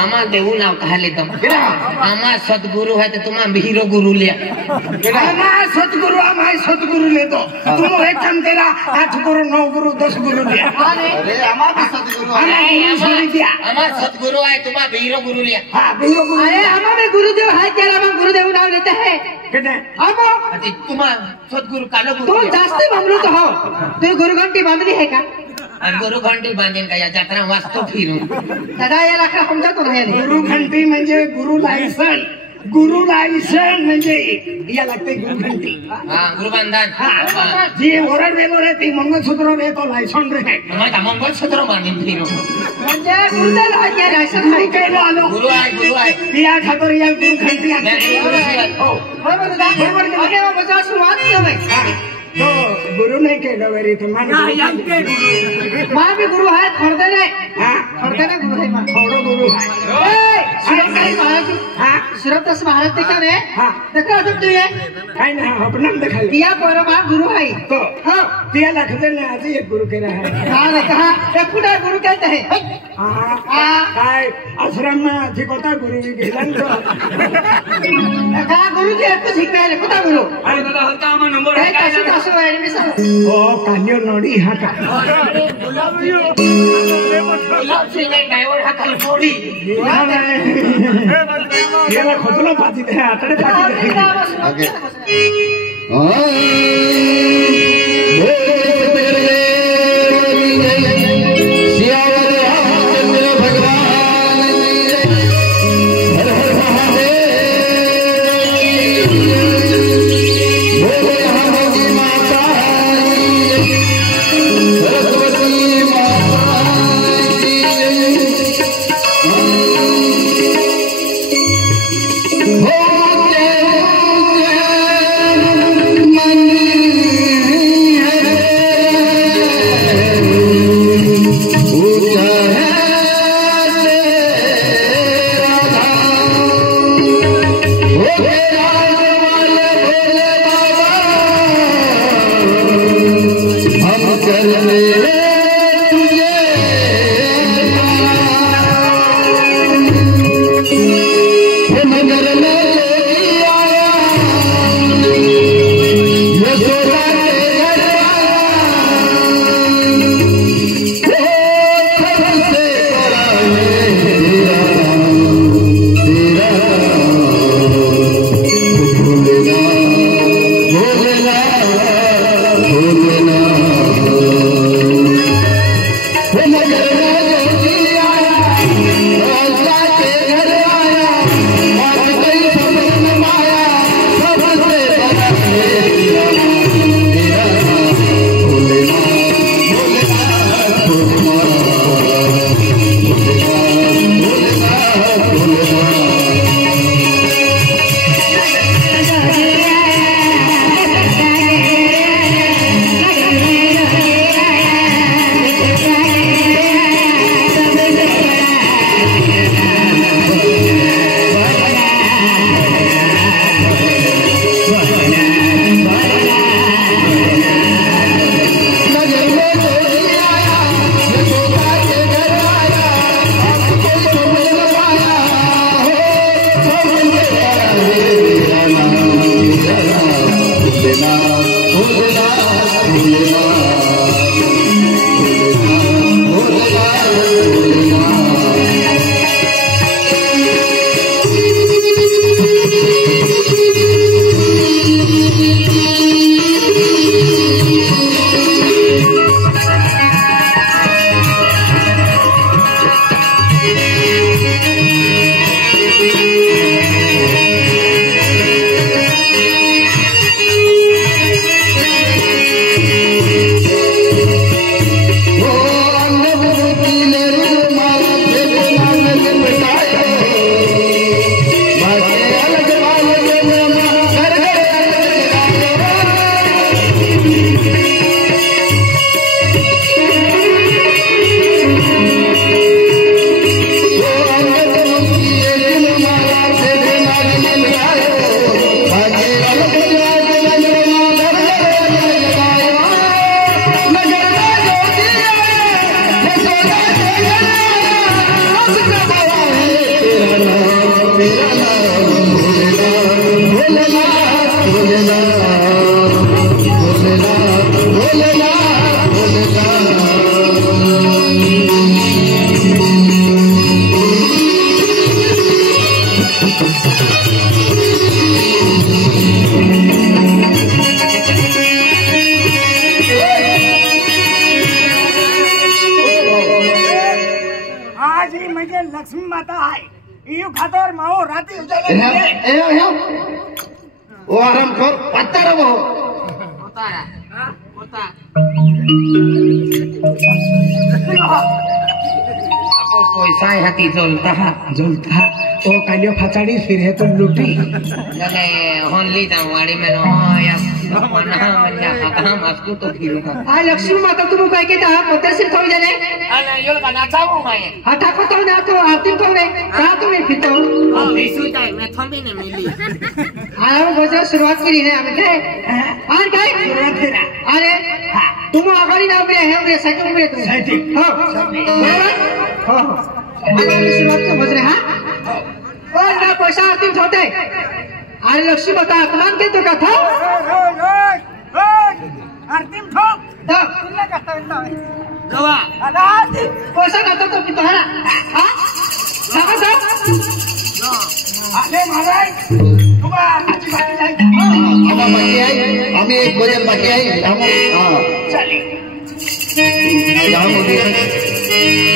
आमा देऊ नाव कहाले तुम आमा सतगुरु है तो तुम हीरो गुरु लिया आमा सतगुरु ले तो तुम एक काम तेरा 8 गुरु 9 गुरु 10 गुरु लिया अरे आमा भी सतगुरु आमा सतगुरु है तुम हीरो गुरु लिया हाँ हीरो गुरु अरे आमा में गुरुदेव है क्या हम गुरुदेव नाम लेते हैं कहते आमा तुम सतगुरु कालो गुरु तुम जास्ती मामलो तो हो तू गुरु घंटी बांधली है का गुरु घंटी बांधेन का या जत्रा वास्तव फिरू दादा ये लाखा समजा तो नाही गुरु घंटी म्हणजे गुरु लायसन म्हणजे या लागते गुरु घंटी हां गुरु बंधन जी ओरड वेलो रे ती मंगलसूत्र रे तो लायसन रे मैं मंगलसूत्र बांधेन फिरू म्हणजे गुरुदेव आहे क्या राशन नाही काय आलो गुरु आहे या खातर या गुरु घंटी हो बरोबर आगे बचा शुरुआत की हमें तो गुरु नहीं केलं वरी तुम्हाला मां भी गुरु है खरदे रे हां खरदे रे गुरु है मां थोडं गुरु आहे सिर्फ काही महाराज हां सिर्फ 10 महाराज देखा रे हां देखा तो तू ये काय ना अपना दिखाई दिया पर मां गुरु है तो हां दिया लखते ने आज एक गुरु के रहा है हां रे कहा एक फुटा गुरु कहते हैं हां काय आश्रम में अधिक होता गुरु भी गेलन तो कहा गुरु जी एक शिकवे रे कुता गुरु अरे दादा हलता आमा नंबर काय कसं कसं एडमिशन ओ कान्यो नडी हाका गुलाब सिंह ड्राइवर हा कल पोडी याला खोतला पाती दे आतडे पाती दे आगे आज ही मुझे लक्ष्मी माता है यू खातर माओ राती ओ आराम कर पत्ता रहो होता है होता आपको पैसा हाथी जलता जलता तो कालियो फाचाड़ी फिर है तो लुटी जने होनली जावाड़ी में नो या मना मन या खाता मस्कू तो फिरूंगा आ लक्ष्मी माता तुम काय के ता पते से थोड़ी जाने अरे यो का नाचाऊ मैं हटा को तो ना तो आती तो ने का तुम्हें फितो विशु टाइम में थंबी ने मिली आया बजे शुरुआत करी ने हमें और काय शुरुआत करा अरे तुम आगाड़ी ना उमरे है उमरे सके उमरे तुम ठीक हां बराबर हां आगाड़ी शुरुआत को बज रहे हां और ना पैसा आती छोटे अरे लक्ष्मी माता आत्मान के तो कथा आरती ठोक दा किल्ला कथा है गवा आता आरती पैसा खाता तो कितना है हां लगा सा अरे महाराज तुम आजी बाकी जाए आम्हा बाकी आहे आम्ही एक भजन बाकी आहे आम्हाला चले जाम हो गया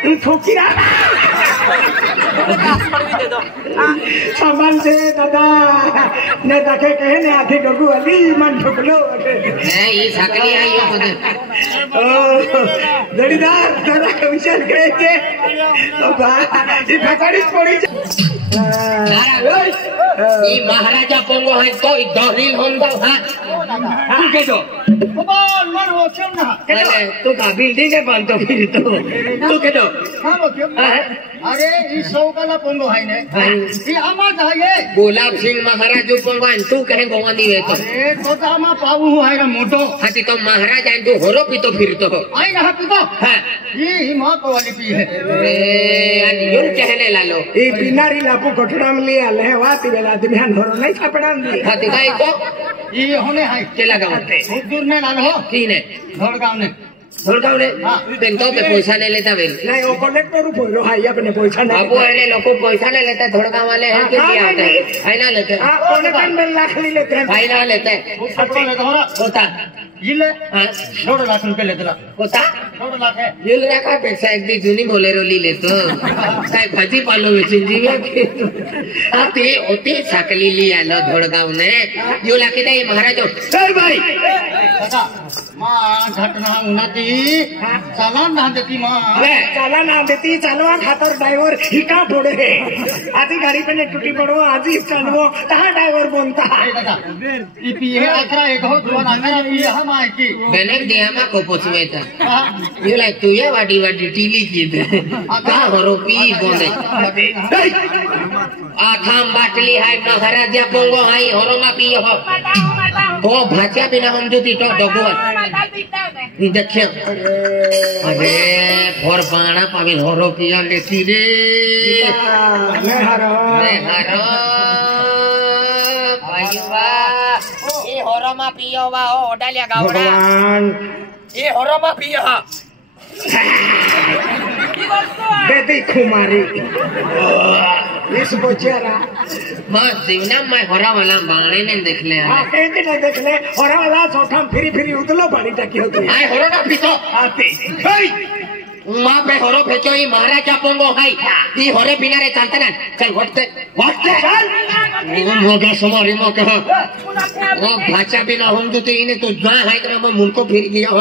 ठोकी रहा सामान से दादा ने देखे कहे ने आधे डगू अली मन ठोकलो ये सकली आई हो मुझे जड़ीदार दादा का विचार करे के बा ये फटाड़ी पड़ी ये महाराजा पोंगो है तो दलील होंदा हां तू के दो बोल मर वो क्यों ना अरे तू का बिल्डिंग है बंद तो फिर तो तू के दो हां वो क्यों अरे इस सौकाला पोंगो है ने ये आमा है गुलाब सिंह महाराज जो पोंगो है तू कहे गोवानी वे तो अरे तो आमा पाऊ है ना मोटो हाथी तो महाराज है तू होरो भी तो फिर तो आई ना पी तो हां ये मां को वाली पी है अरे यूं कहने लालो ये बिनारी लापू कोठड़ा में लिया ले वाती बेला ध्यान होरो नहीं छापड़ा दी हाथी काई को ये होने है केला गांव दूर ने लाल हो कीने धोड़गांव ने धोड़गांव ने बेंतो पे पैसा नहीं लेता बेल नहीं वो कलेक्टर बोलो है अपने पैसा नहीं बाबू अरे लोगों पैसा नहीं लेता धोड़गांव वाले हैं कि दिया होता है फाइना लेते हैं कौन में लाख नहीं लेते हैं फाइना लेते हैं होता ये ले 1.5 लाख रुपए लेते ला होता 1.5 लाख है ये लगा पैसा एक दी जुनी बोलेरो ली ले तो काय भाजी पालो वेचिन जीवे के आते होती सकली लिया लो धोड़गांव ने यो लाके दे महाराज ए भाई दादा मां घटना उन्नति चालान ना देती मां चालान ना देती चालवा खातर ड्राइवर हिका फोड़े आधी गाड़ी पे ने टूटी पड़ो आधी चलवो कहां ड्राइवर बोलता है दादा ई पी है अखरा एक हो दुआ ना पी हम आए की बेनेक दिया मा को पोचवे था ये लाइक तू ये वाडी वाडी टीली की दे का हरो पी बोले आथाम बाटली है महाराजा पोंगो है हरो मा पी हो तो भाचा बिना हम जोती तो डगो देखिए अरे फोर पाना पावे हरो पिया लेती रे मैं हरो भाईवा ये हरो मा पियो वा ओ डालिया गावड़ा ये हरो मा पियो बेटी कुमारी इस बेचारा बस जीवना में हरा वाला बाणे ने देख ले हां कहते ना देख ले हरा वाला सोठम फिरी उतलो पानी टकी होती आए हरो ना पीतो आते मां पे हरो फेचो ये महाराजा पोंगो हाई ये हरे बिना रे चलते ना चल हटते चल वो मोगा समारी मो कहा वो भाचा बिना हम जो तो इने तो जा है तो मैं मुनको फिर गया हो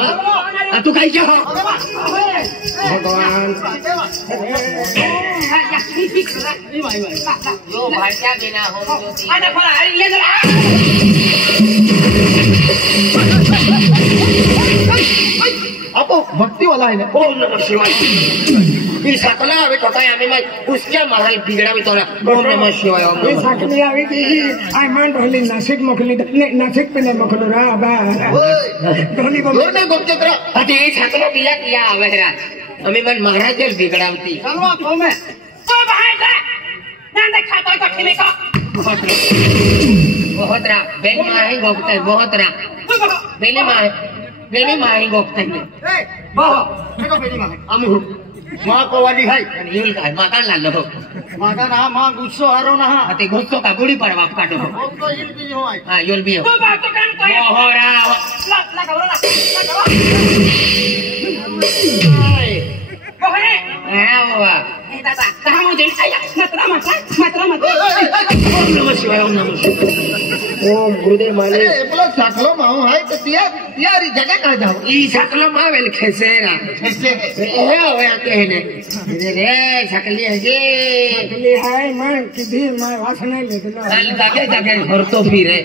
तू कहीं जा भगवान यो भाचा बिना हम जो आजा फला ले जा आपो भक्ति वाला है ना ओम नमः शिवाय ये सकला अबे छोटा है हमें उसके महल बिगड़ा भी तोरा ओम नमः शिवाय ओम ये सकली आवी थी आई मान रहली नासिक मोखली नासिक पे ने मोखलो रा बा धोनी को दोने गुप्तत्र अति ये सकला किया आवे रा हमें मन महाराज जल बिगड़ावती चलवा को में तो बाहर जा ना देखा तो खिले को बहुत रा बेन माही गोपते बहुत रा बेनी माही गोपते ने बहुत देखो बेटी मां हम मां को वाली है यूल का माता ला लो मां ना मां गुस्सो हारो ना अति गुस्सो का गुड़ी पर बाप काटो वो तो यूल भी हो आई हां यूल भी हो तो बात तो कान को हो रा लगा हां वो दादा कहां मुझे आया मत ओम नमः शिवाय ओम नमः शिवाय ओम गुरुदेव माने अरे बोला सकलो मां है तो तियारी जगह कहां जाओ ई सकलो मावेल खेसेरा कैसे ए होवे आते हैं रे सकली है जे सकली है मैं किधी मैं वासना ले दलो कल जाके जाके घर तो फिरे ए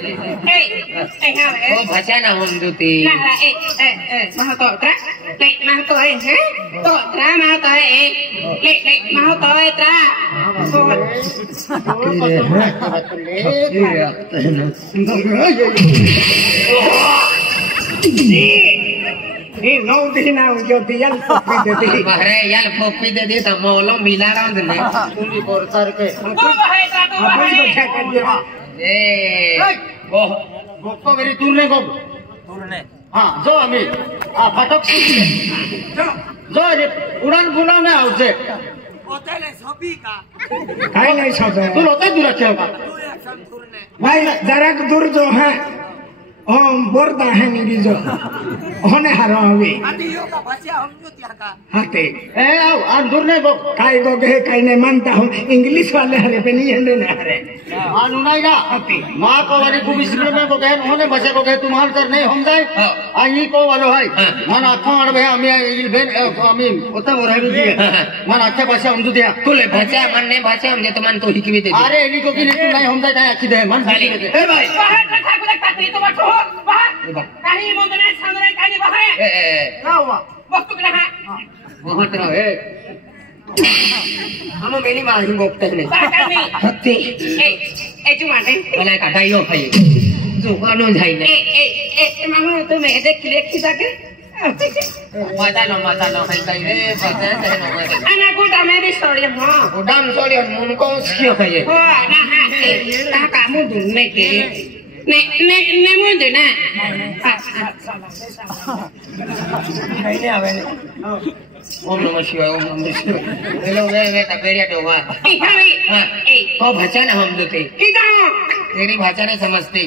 हां वो भचा ना हम दुती ना ए महतो त्रा ले महतो है तो त्रा महतो है ले महतो है त्रा ये नौ दिन आओ जो दिया पप्पी दे दी बहरे यार पप्पी दे दी तो मोलो मिला रहा हूं ने पूरी बोर करके तो है त्रा तो अपन को क्या कर दिया ए वो गोप्पो मेरी दूर ने गोप हां जो अमी आ फटक जो ये उड़ान बुना में आओ से होटल सभी का काय नहीं सब तू लोटे दूर रखेगा भाई जरा दूर जो है बोरदा है निरीजो होने हारो हवे हाते ए आओ अंदर ने बो काय गो गे काय ने मानता हूँ इंग्लिश वाले हरे पे नहीं हंडे ने हरे अनुनाइगा हाते माँ को वाली को बिस्कुट में को गए उन्होंने बचे को गए तुम्हारे तर नहीं हम जाए आई को वालो है मन आँखों आड़ बे हमें ये बेन हमें उतना वो रह गई मन आँखें बचे हम तो दिया कुले भाषा मन ने भाषा हमने तो मन तो ही की दे अरे इन्हीं को कि नहीं हम जाए अच्छी दे मन खाली ए भाई बाहर कथा को लगता है तो बैठो बाहर कहीं मुंडने सामने कहीं बाहर क्या हुआ वस्तु कहाँ बहुत रहो हम मेरी माँ ही बोलते हैं बाहर हत्ती ए जुमाने वाला का डाइयो भाई जो कानून जाई ने मानो तो मैं देख क्लिक की जाके मजा लो है कहीं रे बता है ना मजा अना गुडा में भी सोड़ी हां उड़ान सोड़ी और मुन को क्यों है ये हो ना हां का मुंडू में के ने मुंडू ना नहीं आवे ओम नमः शिवाय ओम नमः शिवाय हेलो वे तपेरिया डोवा ए तो भाषा ना हम दोते किधर तेरी भाषा नहीं समझती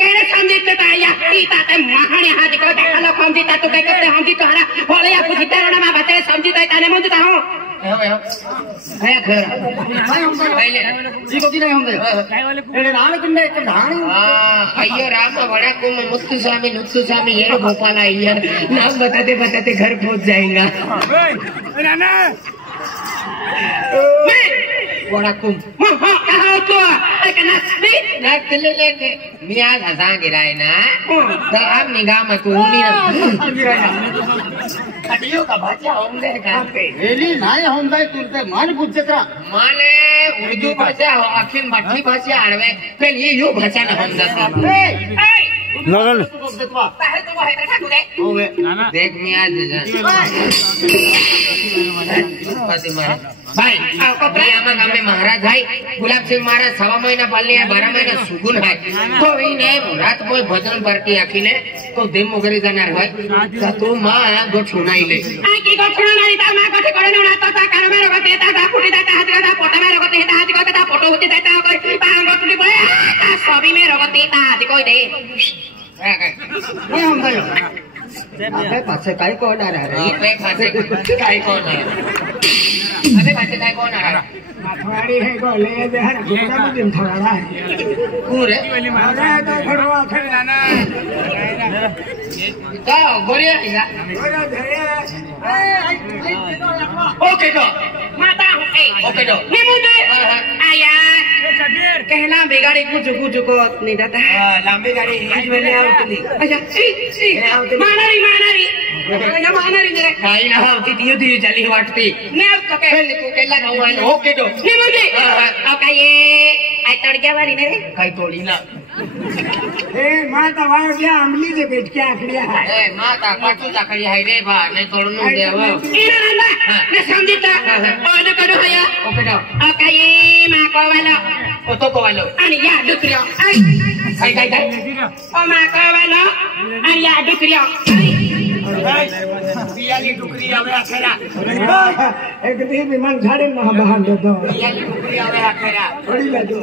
केरे समझते ता या पीता ते महाने हाथ को देखा समझता तो कह करते हम जी तोहरा बोले या कुछ तेरा ना बात समझता ताने मुझता हूं है घर पहले जी को कि नहीं हम जाए एड़े नाल किन्ने एक ढाणी अయ్యో राम बड़ा को मुत्तु स्वामी ये गोपाल अय्यर नाम बताते बताते घर पहुंच जाएगा बड़ा कुम हां कहां तो एक नस्बी नकले लेके मियां हंसा गिराए ना तो अब निगाह में तू नहीं हटियो का भाषा होंगे का एली नाही हम जाए तुरते मन पूछता माने उर्दू भाषा हो अखिल मठ्ठी भाषा आड़वे फिर ये यो भाषा न हम जाती लगल बाहर तो है देखा तू देख ओवे देख मियां भाई आमा गाँव में महाराज भाई गुलाब सिंह महाराज 6 महीना पालने 12 महीना सुकून है तो इन्हें रात को भजन करती आखी ने तो दिन मुगरी जाणार है तो माँ गोठ सुनाई ले की गठुना नाही ता मा गठे कडे ना तो ता कार में रगते ता फुटी ता हात गदा पोटा में रगते ता हात गदा फोटो होती ता कोई पांग गठुली पड़े ता सभी में रगते ता हात कोई दे नहीं हम जाए पासे काय कोण आ रहा है ये पासे काय कोण है अबे पासे काय कोण आ रहा है माथवाड़ी है को ले दे हर गुड़ा में दिन थोड़ा है पूरे अरे तो खड़वा खड़ा ना का गोरिया है गोरा धरे ओके को माता ए ओके दो निमुदे आया कहना बिगाड़ी कुछ को नहीं जाता लंबी गाड़ी हिज में ले आउतली अच्छा मानारी या मानारी ने काही ना होती धीरे चली वाटती मैं अब तो कह पहले तू केला गाव आलो ओके दो निमुदे अब का ये आई तड़के वाली ने रे काही तोडी ना ए मां तो वाव गया अमली जे बैठ के आखड़िया है ए माता पाछू जाखड़ी है रे बा नहीं तोड़नु देव इना ना ने समझता और करो हया ओके दो अब का ये मां को वाला ओ तो को वालो आणि या डुकरियो काय ओ मां को वाला आणि या डुकरियो पियाली टुकरी आवे आखेरा एक दिन विमान झाड़े ना बहान दे दो पियाली टुकरी आवे आखेरा थोड़ी लगी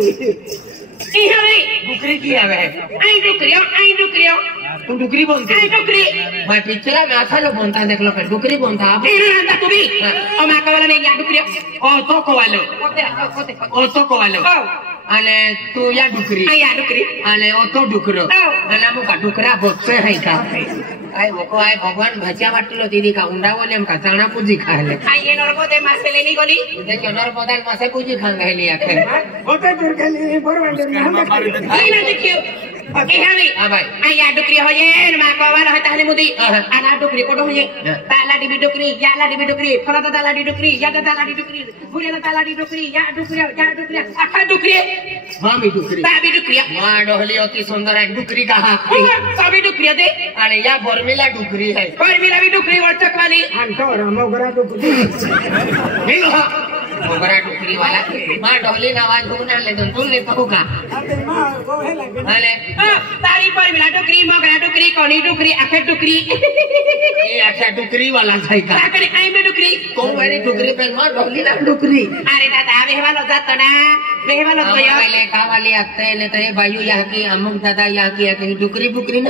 ई हवे टुकरी की आवे आई डुकरियो तू टुकरी बोलते आई डुकरी मैं पिक्चर में अच्छा लोग बोलता देख लो फिर टुकरी बोलता आप इना ना तू भी ओ मां को वाला ने या डुकरियो ओ तो को वालो ओ तो को वालो અને તું યા ડુકરી આ યા ડુકરી અને ઓ તો ડુકરો અને અમુક ડુકરા બોચે હઈ કા આય મોકો આય ભગવાન ભજ્યા વાટલો દીદી કા ઊંડા બોલે એમ કા ચાણા પૂજી ખાલે આ ये नरबोदे मासे लेनी गोली देखो नर पदाल मासे पूजी खांग हेली आखे ओके दूर के लिए बोरवंडे में हम आई ना देखियो ए हवे हां भाई आ या डुकरी हो ये मां को वाला हता ने मुदी आना डुकरी कोडो हो ये ताला डिबी डुकरी या ला डिबी डुकरी फला ताला डी डुकरी या ताला डी डुकरी बुढ़िया ताला डी डुकरी या डुकरी आखा डुकरी मामी डुकरी बाबी डुकरी मां डोहली होती सुंदर है डुकरी का हाथ बाबी डुकरी दे आणि या बर्मिला डुकरी है कोई मिला भी डुकरी वर्चक वाली अंतो रामोगरा तो नहीं हो मोगरा डुकरी वाला मां डोहली नावाज गुना ले दन तुम ने कहू का अरे मां वो है लगे हाले तारी पर मिला डुकरी मोगरा डुकरी कोनी डुकरी आखे डुकरी ये अच्छा डुकरी वाला सही का आखरी आई में डुकरी कौन वाली डुकरी पे मां डोहली ना डुकरी अरे दादा आवे वाला जातो ना वेहवान होया आम्हाला कावाली आते ने ते बायू या की अमुक दादा या की डुकरी बुकरी ना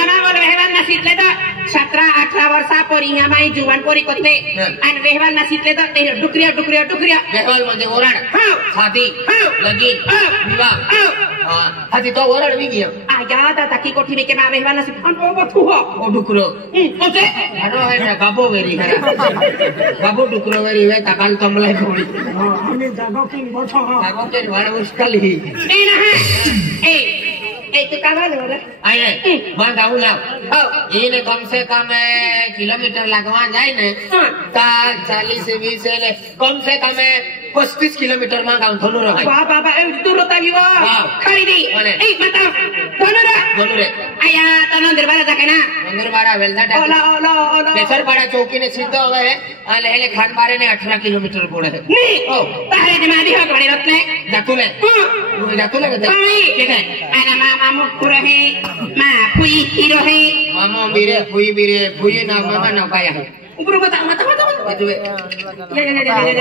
आम्हा बोल वेहवान नसितले तर 17-18 वर्षा पोरी आम्ही जुवान पोरी कोते आणि वेहवान नसितले तर ते डुकरिया वेहवाल म्हणजे ओराड शादी लगीन विवाह हाती तो ओराड भी गया आया दादा की कोठी में के मा वेहवान नसित अन ओ बथु हो ओ डुकरो ओते अरे है ना गाबो वेरी है गाबो डुकरो वेरी वे तकाल तमलाई थोड़ी आम्ही जागो की मोठो गाबो के वाड उस्कल ही ए ना ए तू का वाले रे आए मां गाउला ये कम से कम किलोमीटर लगवा जाए ने ता 40 से 20 ने कम से कम 35 किलोमीटर में गांव थोनो रहा वाह बाबा ए दूर होता भी वो खरीदी ए बताओ दोनों रे आया तनो दरबार जाके ना दरबार वेलदा ओला बेसर पड़ा चौकी ने सीधा हुए लेले खान बारे ने 18 किलोमीटर बोले है नहीं ओ तारे जमादी हो गणी रत्ने जातुले कहते ठीक है ana mama kurहे मा फुई हिरो है मामा बिरे फुई ना मामा ना पाया ऊपर बता मत itu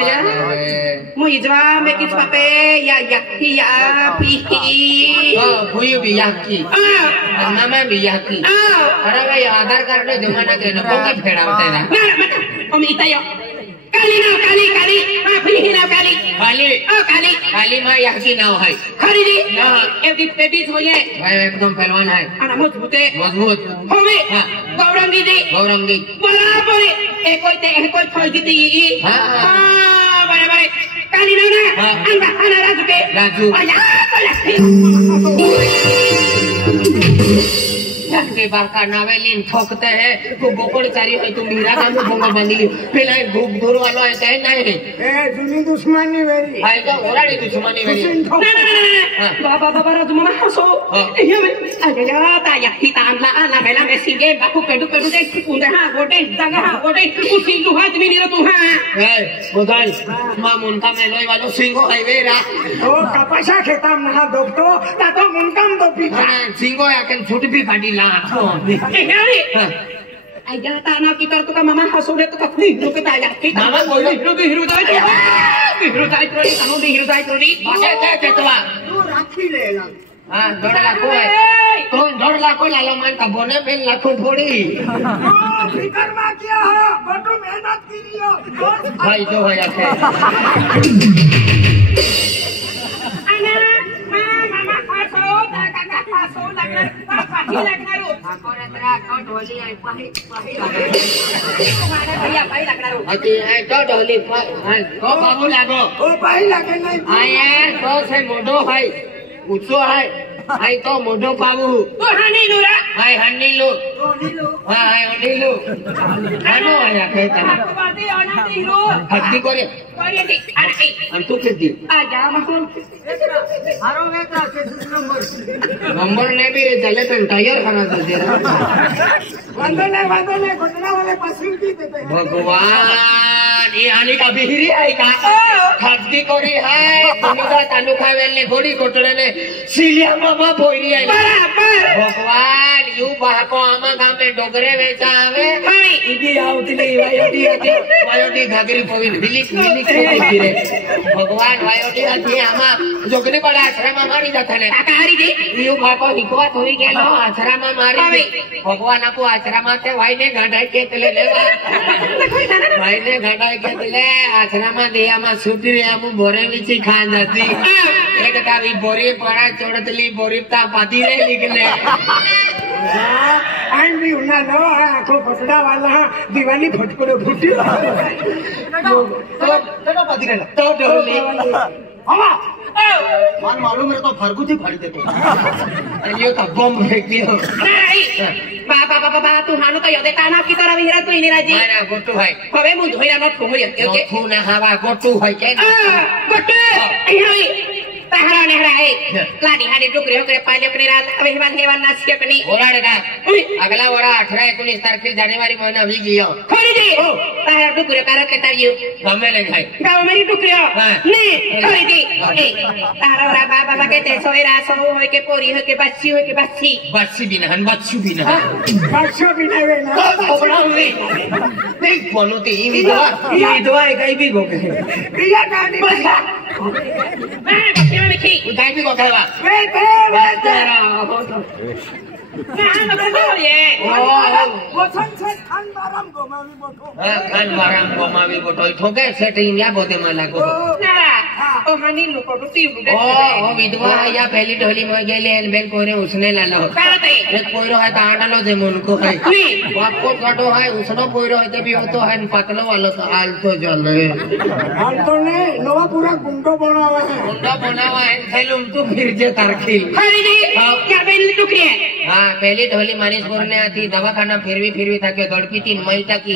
ya mau ijwa me kis pape ya pihi oh fui biyaki nama biyaki अरे भाई आधार कार्ड जमाना के नको की फेड़ा होता है ना मत om itayo काली मा फुई ना काली काली मां यकी नाव है खरीदी एक पेटीज होये भाई एकदम पहलवान है ana मजबूत होवे गौरंगी बराबर एक कोई थोई दी हां बड़े काली ना ana राजू आया के बाका नावेलिन ठोकते हैं तो गोकड़ चारी है तुम मीरा का मुंह भंगा बांधी ली पहले घूम दूर वाला है कहे नहीं ए जुनी दुश्मनी वेरी है तो ओराड़ी दुश्मनी वेरी ना बाबा राजू मामा हंसो ये में आया ता यकी तांला आला बेला में सीगे बापू पेडू दे कुंदे हां गोटे जगह हां गोटे उसी लुहात भी नहीं तू हां ए बोदाल मां मुनका में लोई वालो सिंगो है वेरा तो कपाशा खेताम ना दोतो ता तो मुनकाम दो पीछा सिंगो याकन छुट भी काटी ला आया ताना की कर तो का मामा हसोडे तो कखनी हिरो के ताया की मामा बोलो हिरो जाय तोडी बाके के तवा तू राखी लेला हां 1.5 लाख है तो 1.5 लाख लालो मन का बोने में लाखों थोड़ी फिकर मा क्या हो बटू मेहनत करियो भाई जो है आखे मामा खासो काका खासो लगणार पाठी लगणार कोरत्रा को ढोली आई पाही भैया पाही लगणार अति है तो ढोली को बाबू लागो ओ पाही लागे नहीं आए तो से मोडो है ऊंचो है आई तो मोडो पाबू तो हानी लुरा हाय हनीलू हाय हनीलू आनो आया कहता बाती आना हिरो हत्ती करे दी अरे आणि तू किती आजा माहौल हारो वेता नंबर ने भी रे चले तो टायर खाना दे वांदो नहीं घटना वाले पसंद की देते भगवान ये आने का बिहरी है का हत्ती कोरी है तुमका तालुका वेलने गोडी कोटड़े ने सिलिया मामा पोईरी है बराबर भगवान यू बाको आमा गाम में डोगरे वेचा आवे हाय इदी आवतली वायोटी घागरी पोईन बिलिक रे भगवान वायोटी आती आमा जोगने पड़ा आश्रम मारी जाता ने काकारी दे यू बाको हिकवा थोई गेलो आश्रम मारी दे भगवान आपको आश्रमाते भाई ने गाडाई के तले लेवा भाई ने गाडाई के तले आश्रम दे आमा सुटी रे आमु बोरे विची खान जाती एक तावी बोरी पड़ा चोड़तली बोरी ता पाती रे निकले आई भी उना लो आंखों फटड़ा वाला दीवानी फटकड़ो फुटी तो पति रहला तो ढोली मामा मान मालूम मेरे तो फरगुती फाड़ी देते यो तो बम फेंक दियो नाही बाबा तू हानो तो यदे ताना की तरह विहरा तू इनिराजी ना गोटू भाई हवे मु धोइरा न ठोमरिया यो थू ना हवा गोटू भाई के गोटू आई ताहरा नेहरा है लाडी हाडी डुकरे होकरे पाले अपने रात अबे हेवान नाच के अपनी ओराड़ेगा अगला वरा 18-19 तारीख जानेवारी महीना अभी गया खरीदी ताहरा डुकरे कारो के तारियो गमे ले खाई गाँव मेरी डुकरियो ने खरीदी ताहरा वरा बाबा के ते सोयरा सो होय के पोरी होय के बच्ची बच्ची बिना बच्चू बिना बादशाह भी नहीं वे ना ओबड़ा हुई नहीं बोलो ते ई विधवा है कहीं भी गोके बिया कहानी बकरी में लिखी उताई भी को कहवा खान बाराम गोमावी बोटो ठोके सेठ इंडिया बोते माला को ओ हनी लोग को टी ओ विधवा या पहली ढोली में गेले बेल कोरे उसने लालो एक पोइरो है तांडलो जे मन को है बाप को काटो है उसनो पोइरो है तभी वो तो है पतलो वालो तो हाल तो जल हाल तो ने नवा पूरा गुंडो बना हुआ है थैलुम तो फिर जे तरखी हरी जी क्या पहली टुकड़ी है हाँ पहली ढोली मानिसपुर ने आती दवाखाना फिरवी था के दौड़पी 3 महीना की